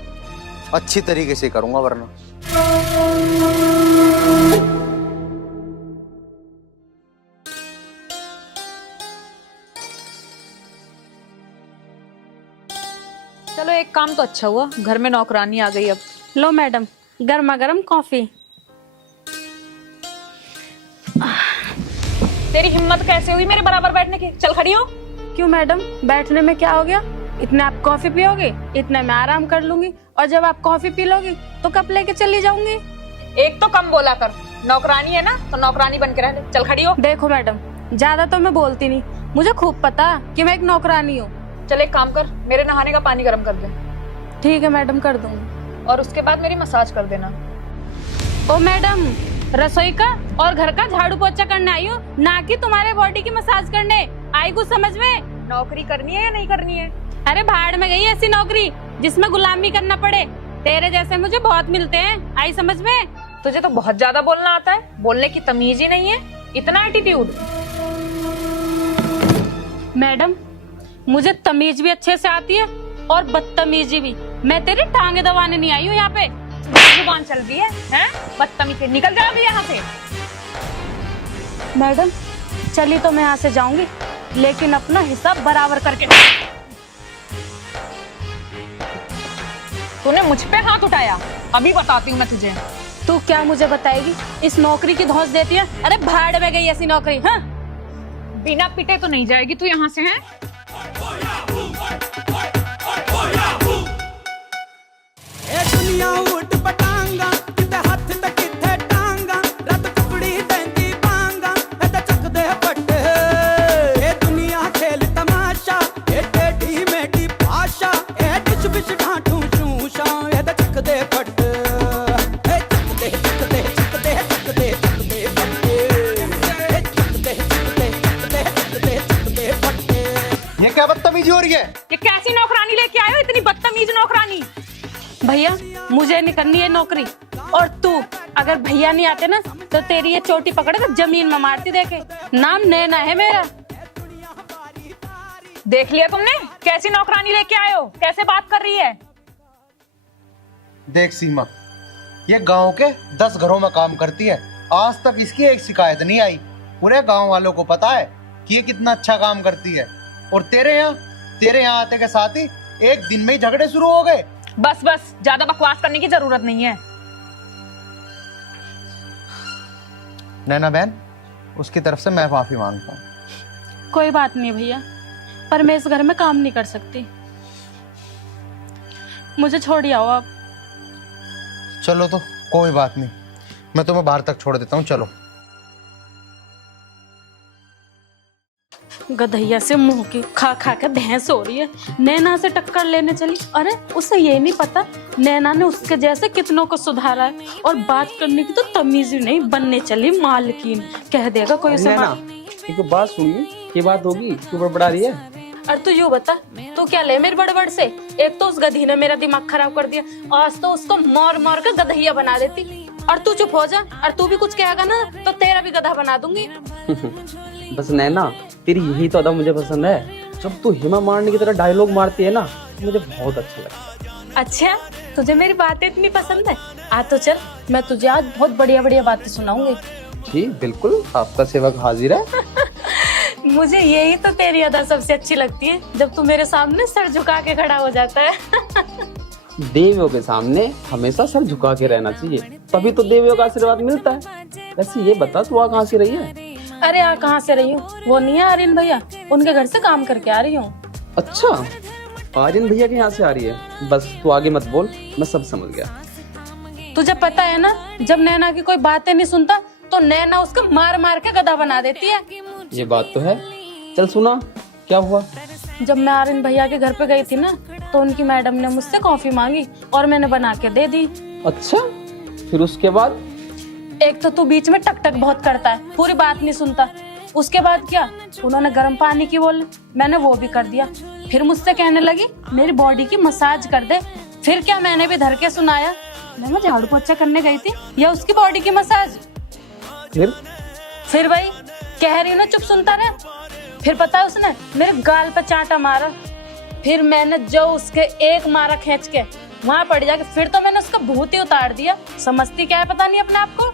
अच्छी तरीके से करूंगा, वरना चलो एक काम तो अच्छा हुआ, घर में नौकरानी आ गई। अब लो मैडम, गर्मा गर्म कॉफी। तेरी हिम्मत कैसे हुई मेरे बराबर बैठने की? चल खड़ी हो। क्यों मैडम, बैठने में क्या हो गया? इतने आप कॉफी पियोगे, इतने मैं आराम कर लूंगी, और जब आप कॉफी पी लोगी तो कप लेके चली जाऊंगी। एक तो कम बोला कर, नौकरानी है ना तो नौकरानी बन के रह ले। चल खड़ी हो। देखो मैडम, ज्यादा तो मैं बोलती नहीं, मुझे खूब पता कि मैं एक नौकरानी हूँ। चल एक काम कर, मेरे नहाने का पानी गर्म कर दे। ठीक है मैडम, कर दूंगी। और उसके बाद मेरी मसाज कर देना। ओ मैडम, रसोई का और घर का झाड़ू पोछा करने आई हूँ, ना कि तुम्हारे बॉडी की मसाज करने। आई कुछ समझ में? नौकरी करनी है या नहीं करनी है? अरे भाड़ में गई ऐसी नौकरी जिसमें गुलामी करना पड़े। तेरे जैसे मुझे बहुत मिलते हैं, आई समझ में? तुझे तो बहुत ज्यादा बोलना आता है, बोलने की तमीज ही नहीं है, इतना एटीट्यूड। मैडम, मुझे तमीज भी अच्छे से आती है और बदतमीजी भी। मैं तेरी टांगे दबाने नहीं आई हूँ यहाँ पे। जुबान चल रही है, हैं? बदतमीज, निकल जा अभी यहाँ से। मैडम, चली तो मैं यहाँ से जाऊंगी, लेकिन अपना हिसाब बराबर करके। तूने मुझ पे हाथ उठाया, अभी बताती हूँ मैं तुझे। तू क्या मुझे बताएगी? इस नौकरी की धौंस देती है। अरे भाड़ में गई ऐसी नौकरी। हाँ, बिना पिटे तो नहीं जाएगी तू यहाँ से, हैं? दुनिया उठ पटांगा, किते हाथ ते किथे टांगा, रत टुकड़ी देंदी बांगा, ते चकदे फटे। ए दुनिया खेल तमाशा, ए टेढ़ी मेढ़ी भाषा, ए डिश बिश ढांठू शूशा, ए ते चकदे फटे। ए चकदे चकदे चकदे चकदे चकदे फटे। ए चकदे चकदे चकदे चकदे चकदे फटे। ये क्या बदतमीजी हो रही है? ये कैसी नौकरानी लेके आए हो, इतनी बदतमीज नौकरानी? भैया, मुझे नहीं करनी है नौकरी। और तू, अगर भैया नहीं आते ना तो तेरी ये चोटी पकड़े तो जमीन में मारती। देखे, नाम नैना है मेरा। देख लिया तुमने कैसी नौकरानी लेके आए हो, कैसे बात कर रही है? देख सीमा, ये गांव के 10 घरों में काम करती है, आज तक इसकी एक शिकायत नहीं आई। पूरे गांव वालों को पता है कि ये कितना अच्छा काम करती है। और तेरे यहाँ आते के साथ ही एक दिन में ही झगड़े शुरू हो गए। बस बस, ज्यादा बकवास करने की जरूरत नहीं है। नैना बहन, उसकी तरफ से मैं माफी मांगता हूँ। कोई बात नहीं भैया, पर मैं इस घर में काम नहीं कर सकती। मुझे छोड़ आओ आप। चलो तो कोई बात नहीं, मैं तुम्हें बाहर तक छोड़ देता हूँ, चलो। गधैया से मुंह की खा खा के भैंस हो रही है। नैना से टक्कर लेने चली, अरे उसे ये नहीं पता नैना ने उसके जैसे कितनों को सुधारा है। और बात करने की तो तमीज ही नहीं, बनने चली मालकिन। कह देगा कोई उसे। एक बात सुनिए, ये बात होगी, तू बड़बड़ा रही है। और तू यूँ बता, तू क्या ले मेरे बड़बड़ से? एक तो उस गधी ने मेरा दिमाग खराब कर दिया, आज तो उसको मार मार कर गधैया बना देती। और तू चुप हो जा, और तू भी कुछ कहेगा ना तो तेरा भी गधा बना दूंगी। बस नैना, तेरी यही तो अदा मुझे पसंद है। जब तू हेमा मालिनी की तरह डायलॉग मारती है ना, मुझे बहुत अच्छा लगता है। अच्छा, तुझे मेरी बातें इतनी पसंद है? आ तो चल, मैं तुझे आज बहुत बढ़िया बढ़िया बातें सुनाऊंगी। जी बिल्कुल, आपका सेवक हाजिर है। मुझे यही तो तेरी अदा सबसे अच्छी लगती है, जब तू मेरे सामने सर झुका के खड़ा हो जाता है। देवियों के सामने हमेशा सर झुका के रहना चाहिए, तभी तो देवियों का आशीर्वाद मिलता है। वैसे ये बता, तू कहाँ से रही है? अरे यार, कहाँ से रही हूँ? वो नहीं है आर्यन भैया, उनके घर से काम करके आ रही हूँ। अच्छा, आर्यन भैया के यहाँ से आ रही है? बस तू आगे मत बोल, मैं सब समझ गया। तुझे पता है ना, जब नैना की कोई बातें नहीं सुनता तो नैना उसको मार मार के गधा बना देती है। ये बात तो है। चल सुना, क्या हुआ? जब मैं आर्यन भैया के घर पे गई थी ना, तो उनकी मैडम ने मुझसे कॉफी मांगी और मैंने बना के दे दी। अच्छा, फिर उसके बाद? एक तो तू बीच में टक टक बहुत करता है, पूरी बात नहीं सुनता। उसके बाद क्या, उन्होंने गर्म पानी की बोली, मैंने वो भी कर दिया। फिर मुझसे कहने लगी मेरी बॉडी की मसाज कर दे। फिर क्या, मैंने भी धर के सुनाया, मैं झाड़ू पोछा करने गई थी या उसकी बॉडी की मसाज। फिर भाई कह रही ना, चुप सुनता रहे। फिर पता है उसने मेरे गाल पे चांटा मारा। फिर मैंने जो उसके एक मारा खींच के वहां पड़ जाके, फिर तो मैंने उसका भूत ही उतार दिया। समझती क्या है पता नहीं अपने आप को।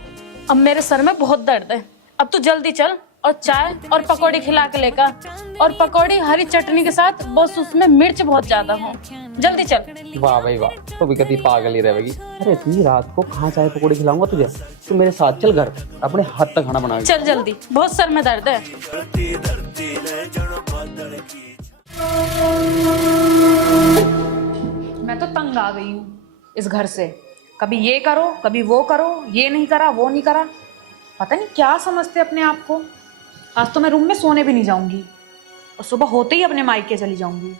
अब मेरे सर में बहुत दर्द है, अब तू जल्दी चल और चाय और पकौड़ी खिला के लेकर, और पकौड़ी हरी चटनी के साथ, बस उसमें मिर्च बहुत ज्यादा हो। जल्दी चल। वाह भाई वाह, तो भी कभी पागल ही रहेगी। अरे इतनी रात को कहाँ चाय पकौड़ी खिलाऊंगा तुझे, तू मेरे साथ चल घर, अपने हाथ तक खाना बना। चल जल्दी, बहुत सर में दर्द है। मैं तो तंग आ गई हूँ इस घर से। कभी ये करो, कभी वो करो, ये नहीं करा, वो नहीं करा, पता नहीं क्या समझते अपने आप को। आज तो मैं रूम में सोने भी नहीं जाऊंगी और सुबह होते ही अपने मायके चली जाऊंगी।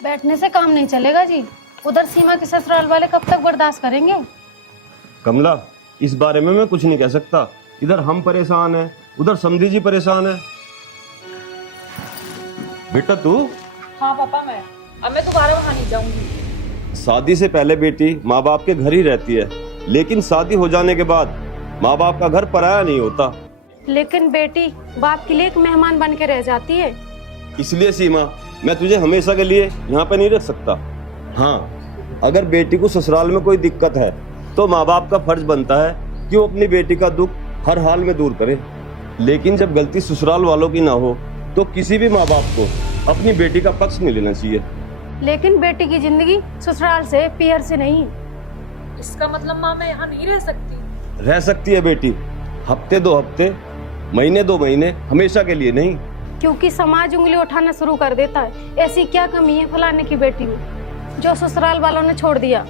बैठने से काम नहीं चलेगा जी। उधर सीमा के ससुराल वाले कब तक बर्दाश्त करेंगे? कमला, इस बारे में मैं कुछ नहीं कह सकता। इधर हम परेशान हैं, उधर समधी जी परेशान है। बेटा तू, हाँ पापा, अब मैं दोबारा वहां नहीं जाऊंगी। शादी से पहले बेटी माँ बाप के घर ही रहती है, लेकिन शादी हो जाने के बाद माँ बाप का घर पराया नहीं होता। लेकिन बेटी बाप के लिए एक मेहमान बन के रह जाती है। इसलिए सीमा, मैं तुझे हमेशा के लिए यहाँ पे नहीं रख सकता। हाँ, अगर बेटी को ससुराल में कोई दिक्कत है तो माँ बाप का फर्ज बनता है कि वो अपनी बेटी का दुख हर हाल में दूर करे। लेकिन जब गलती ससुराल वालों की ना हो तो किसी भी माँ बाप को अपनी बेटी का पक्ष नहीं लेना चाहिए। लेकिन बेटी की जिंदगी ससुराल से, पियर से नहीं। इसका मतलब माँ मैं यहाँ नहीं रह सकती? रह सकती है बेटी, हफ्ते 2 हफ्ते, महीने 2 महीने, हमेशा के लिए नहीं। क्योंकि समाज उंगली उठाना शुरू कर देता है। ऐसी क्या कमी है फलाने की बेटी में जो ससुराल वालों ने छोड़ दिया?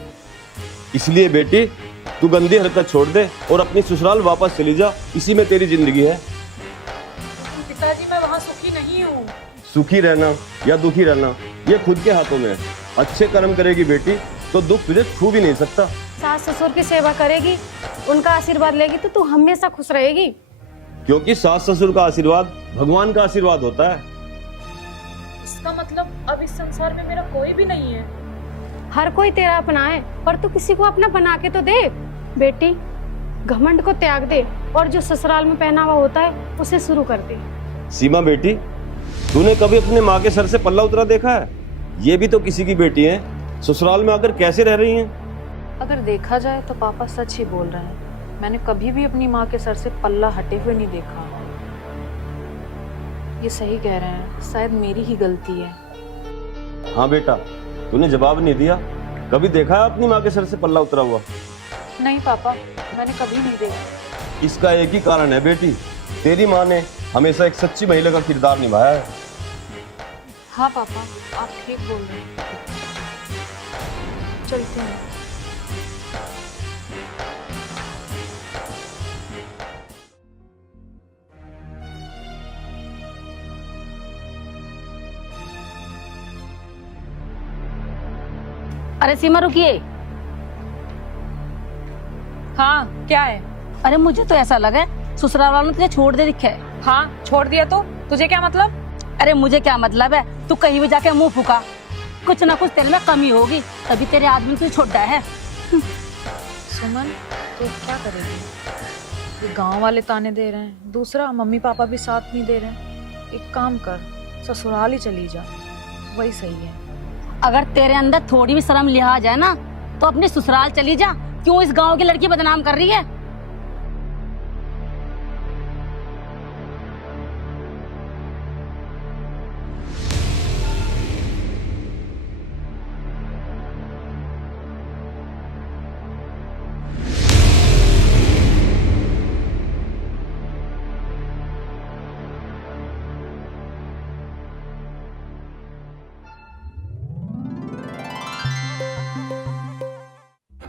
इसलिए बेटी तू गंदी हरकत छोड़ दे और अपनी ससुराल वापस चली जा, इसी में तेरी जिंदगी है। पिताजी मैं वहाँ सुखी नहीं हूँ। सुखी रहना या दुखी रहना ये खुद के हाथों में है। अच्छे कर्म करेगी बेटी तो दुख तुझे छू भी नहीं सकता। सास ससुर की सेवा करेगी, उनका आशीर्वाद लेगी तो तू हमेशा खुश रहेगी। क्योंकि सास ससुर का आशीर्वाद भगवान का आशीर्वाद होता है। इसका मतलब अब इस संसार में मेरा कोई भी नहीं है? हर कोई तेरा अपना है, पर तू किसी को अपना बना के तो दे। बेटी घमंड को त्याग दे और जो ससुराल में पहनावा होता है उसे शुरू कर दे। सीमा बेटी, तूने कभी अपने माँ के सर से पल्ला उतरा देखा है? ये भी तो किसी की बेटी है, ससुराल में आकर कैसे रह रही हैं? अगर देखा जाए तो पापा सच ही बोल रहे हैं। मैंने कभी भी अपनी माँ के सर से पल्ला हटे हुए नहीं देखा। ये सही कह रहे हैं, शायद मेरी ही गलती है। हाँ बेटा, तूने जवाब नहीं दिया। कभी देखा है अपनी माँ के सर से पल्ला उतरा हुआ? नहीं पापा, मैंने कभी नहीं देखा। इसका एक ही कारण है बेटी, तेरी माँ ने हमेशा एक सच्ची महिला का किरदार निभाया है। हाँ पापा, आप ठीक बोल रहे हैं। चलते हैं। अरे सीमा रुकिए। हाँ क्या है? अरे मुझे तो ऐसा लगा है ससुराल वालों ने तुझे छोड़ दे दिखा है। हाँ छोड़ दिया तो तुझे क्या मतलब? अरे मुझे क्या मतलब है, तू कहीं भी जाके मुंह फूका, कुछ ना कुछ तेरे में कमी होगी, तभी तेरे आदमी ने तुझे छोड़ा है। सुमन तो क्या करेगी? ये गांव वाले ताने दे रहे हैं, दूसरा मम्मी पापा भी साथ नहीं दे रहे हैं। एक काम कर, ससुराल ही चली जा, वही सही है। अगर तेरे अंदर थोड़ी भी शर्म लिहाज है ना तो अपने ससुराल चली जा। क्यों इस गांव की लड़की बदनाम कर रही है?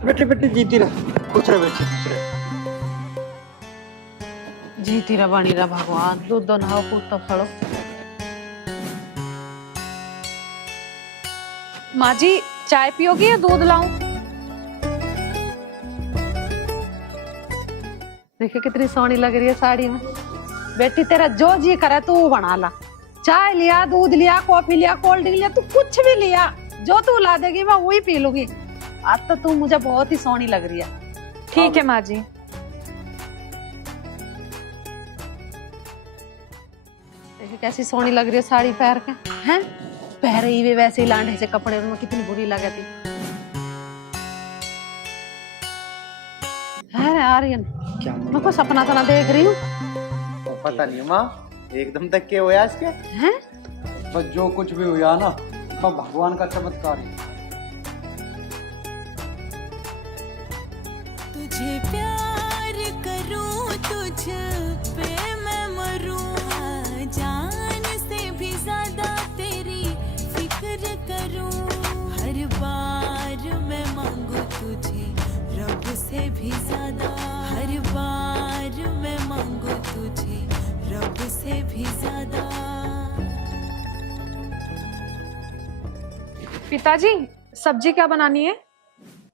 बेटे बेटे जीती रह, खुश रह बेटी, खुश रह। जी तेरा बाणी रा भगवान, दूध नहाओ कूद तो फड़ो। माँ जी चाय पियोगी या दूध लाऊं? देखिए कितनी सोहनी लग रही है साड़ी में। बेटी तेरा जो जी करे तू बना ला, चाय लिया, दूध लिया, कॉफी लिया, कोल्ड ड्रिंक लिया, तू कुछ भी लिया, जो तू ला देगी मैं वही पी लूंगी। आज तो तू मुझे बहुत ही सोहनी लग रही है। ठीक है माँ जी। देखिए कैसी सोहनी लग रही है साड़ी पहन के। हैं पहरे ही वे वैसे ही लांडे से कपड़े में कितनी बुरी लगे थी। है आर्यन, क्या मैं कुछ सपना तो ना देख रही हूँ। पता नहीं माँ, एकदम तक के हुआ इसके। हैं बस जो कुछ भी हुआ ना सब भगवान का चमत्कार है। तुझे प्यार करूं, तुझ पे मैं मरूं, जान से भी ज्यादा तेरी फिक्र करूं। हर बार मैं मांगू तुझे रब से भी ज्यादा, हर बार मैं मांगू तुझे रब से भी ज्यादा। पिताजी सब्जी क्या बनानी है?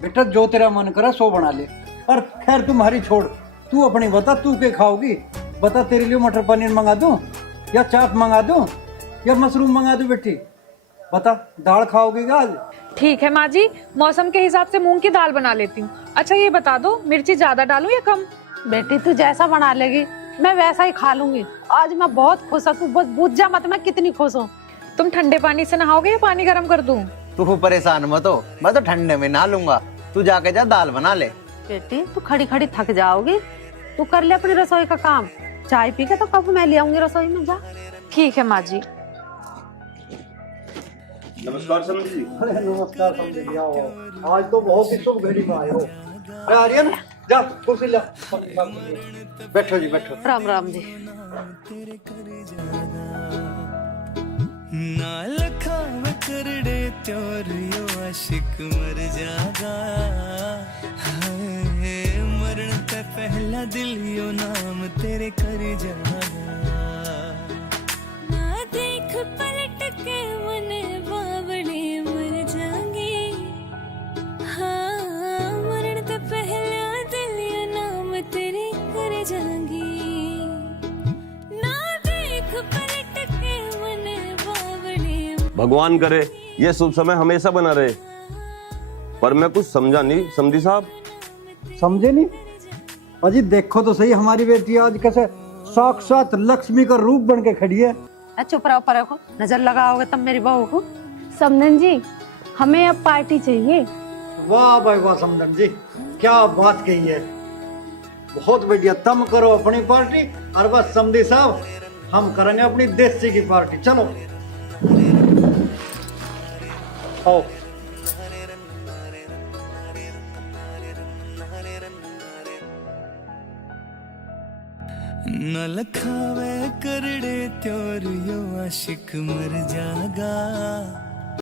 बेटा जो तेरा मन करे सो बना ले। और खैर तुम्हारी छोड़, तू अपनी बता, तू क्या खाओगी? बता तेरे लिए मटर पनीर मंगा दूं या चाप मंगा दूं या मशरूम मंगा दूं? बेटी बता, दाल खाओगी क्या आज? ठीक है माँ जी, मौसम के हिसाब से मूंग की दाल बना लेती हूँ। अच्छा ये बता दो मिर्ची ज्यादा डालूं या कम? बेटी तू जैसा बना लेगी मैं वैसा ही खा लूंगी। आज मैं बहुत खुश हूँ, तू बस बुझ जा मत मैं कितनी खुश हूँ। तुम ठंडे पानी से नहाओगे या पानी गर्म कर दूं? तू परेशान मत हो, मैं तो ठंडे में नहा लूंगा। तू जाके जा दाल बना ले। बेटी तू खड़ी खड़ी थक जाओगी, तू कर ले अपनी रसोई का काम। चाय पी के तो कब मैं ले आऊंगी रसोई में, जा। ठीक है माँ जी। नमस्कार समझी जी। अरे नमस्कार समझ लिया हो, आज तो बहुत ही शुभ घड़ी में आए हो। अरे आर्यन जा कुर्सी ला, बैठो जी बैठो। राम राम जी। ना लखा में करड़े त्योर यो आशिक मर जागा। हाय मरण पे पहला दिल यो नाम तेरे कर जागा। ना देख पलट के मन बावड़े मर जाएंगे। हाँ मरण तो पहला दिल या नाम तेरे कर जाएंगे। ना देख पलट के मन बावड़े। भगवान करे ये शुभ समय हमेशा बना रहे। पर मैं कुछ समझा नहीं समझी साहब। समझे नहीं? अजी देखो तो सही, हमारी बेटी आज कैसे साक्षात लक्ष्मी का रूप बन के खड़ी है। चुप रहो, पर रखो, नजर लगाओगे तब मेरी बहू को। समधन जी हमें अब पार्टी चाहिए। वाह भाई वाह समधन जी, क्या बात कही है, बहुत बढ़िया। तुम करो अपनी पार्टी और बस समधी साहब हम करेंगे अपनी देसी की पार्टी। चलो आओ। न लखावे करड़े त्योर यो आशिक मर जागा।